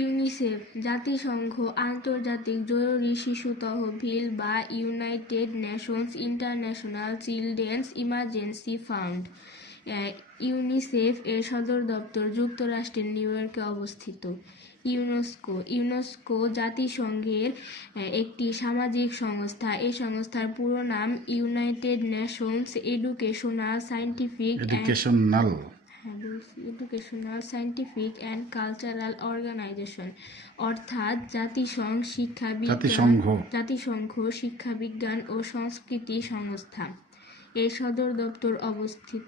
UNICEF, জাতিসংঘ, আন্তর্জাতিক জরুরি শিশু তহবিল বা United Nations International Children's Emergency Fund UNICEF এর সদর দপ্তর যুক্তরাষ্ট্রের নিউ ইয়র্কে অবস্থিত। ইউনেস্কো ইউনেস্কো জাতিসংঘের একটি সামাজিক সংস্থা। এই সংস্থার পুরো নাম United Nations Educational Scientific Educational. Educational Scientific and Cultural Organization অর্থাৎ জাতিসংঘ শিক্ষা জাতিসংঘ। জাতিসংঘ শিক্ষা বিজ্ঞান ও সংস্কৃতি সংস্থা। এর সদর দপ্তর অবস্থিত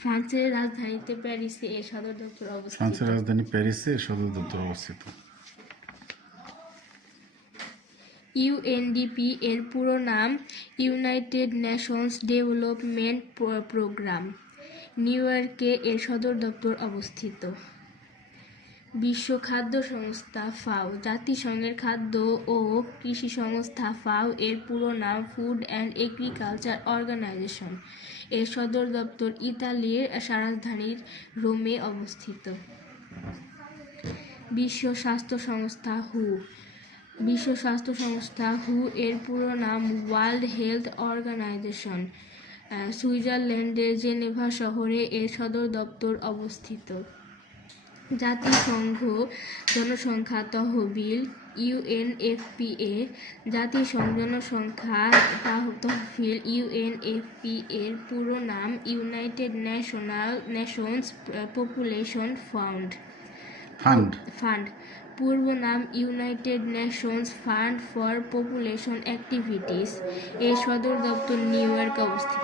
ফ্রান্সের রাজধানীতে প্যারিসে এর সদর দপ্তর অবস্থিত। ফ্রান্সের রাজধানী প্যারিসে সদর দপ্তর অবস্থিত। ইউএনডিপি এর পুরো নাম United Nations Development Programme New ইয়র্কে এর সদর দপ্তর অবস্থিত। বিশ্ব খাদ্য সংস্থা ফাও, জাতিসংঘের খাদ্য ও কৃষি সংস্থা ফাও এর পুরো নাম ফুড অ্যান্ড এগ্রিকালচার অর্গানাইজেশন এর সদর দপ্তর ইতালির রাজধানীর রোমে অবস্থিত। বিশ্ব স্বাস্থ্য সংস্থা হু। বিশ্ব স্বাস্থ্য সংস্থা হু এর পুরো নাম ওয়ার্ল্ড হেলথ অর্গানাইজেশন সুইজারল্যান্ডের জেনেভা শহরে এর সদর দপ্তর অবস্থিত। জাতিসংঘ জনসংখ্যা তহবিল ইউএনএফপিএ জাতিসংঘ জনসংখ্যা তাহ- তহবিল ইউএনএফপি এর পুরো নাম United National Nations Population Fund. Fund. Fund. পূর্ব নাম United Nations Fund for Population Activities. এর সদর দপ্তর নিউ ইয়র্ক অবস্থিত।